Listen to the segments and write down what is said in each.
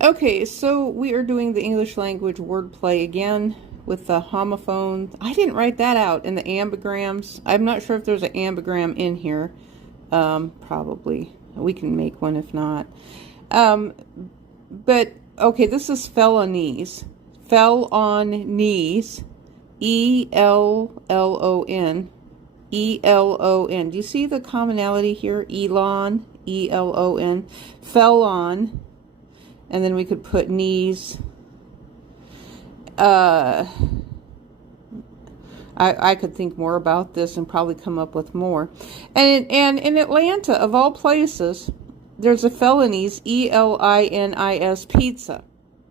Okay, so we are doing the English language wordplay again with the homophone. I didn't write that out. And the ambigrams. I'm not sure if there's an ambigram in here. Probably. We can make one if not. Um, but, okay, this is fell on knees. Fell on knees. E-L-L-O-N. E-L-O-N. Do you see the commonality here? Elon. E-L-O-N. Fell on. And then we could put knees. I could think more about this and probably come up with more. And in Atlanta, of all places, there's a Felonies, E-L-I-N-I-S pizza.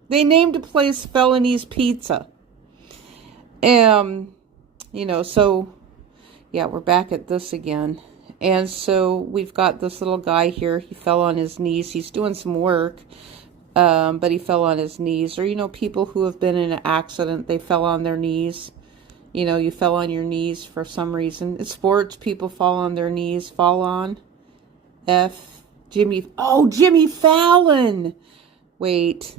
They named a place Felonies Pizza. So, yeah, we're back at this again. And so we've got this little guy here. He fell on his knees. He's doing some work. But he fell on his knees. Or, people who have been in an accident, they fell on their knees. You fell on your knees for some reason. In sports, people fall on their knees. Fall on. Jimmy Fallon! Wait.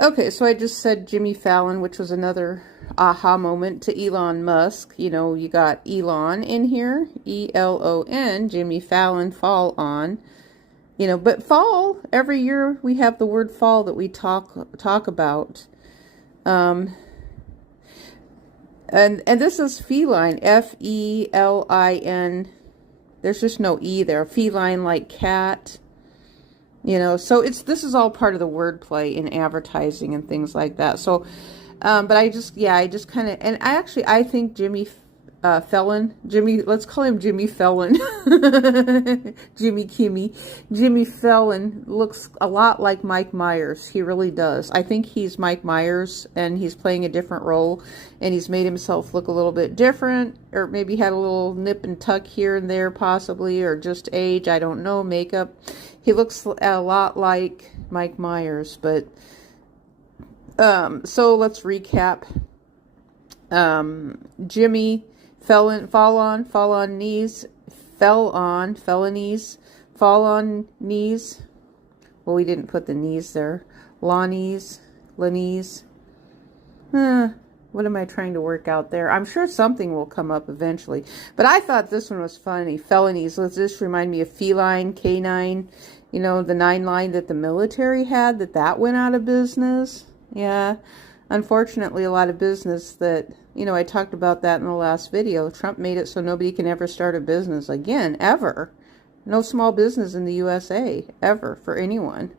Okay, so I just said Jimmy Fallon, which was another aha moment to Elon Musk. You got Elon in here. E-L-O-N, Jimmy Fallon, fall on. But fall, every year we have the word fall that we talk about. And this is feline, F-E-L-I-N. There's just no E there. Feline like cat. So this is all part of the wordplay in advertising and things like that. So, but I just kind of, and I think Jimmy Fallon, let's call him Jimmy Fallon. Jimmy Fallon looks a lot like Mike Myers. He really does. I think he's Mike Myers and he's playing a different role and he's made himself look a little bit different, or maybe had a little nip and tuck here and there possibly, or just age, I don't know, makeup. He looks a lot like Mike Myers, but so let's recap. Jimmy fall on knees, felonies, fall on knees. Well, we didn't put the knees there. Lanies. What am I trying to work out there? I'm sure something will come up eventually. But I thought this one was funny. Felonies. Does this remind me of feline, canine? The 9-line that the military had, that went out of business. Yeah. Unfortunately, a lot of business that, I talked about that in the last video. Trump made it so nobody can ever start a business again, ever. No small business in the USA, ever, for anyone.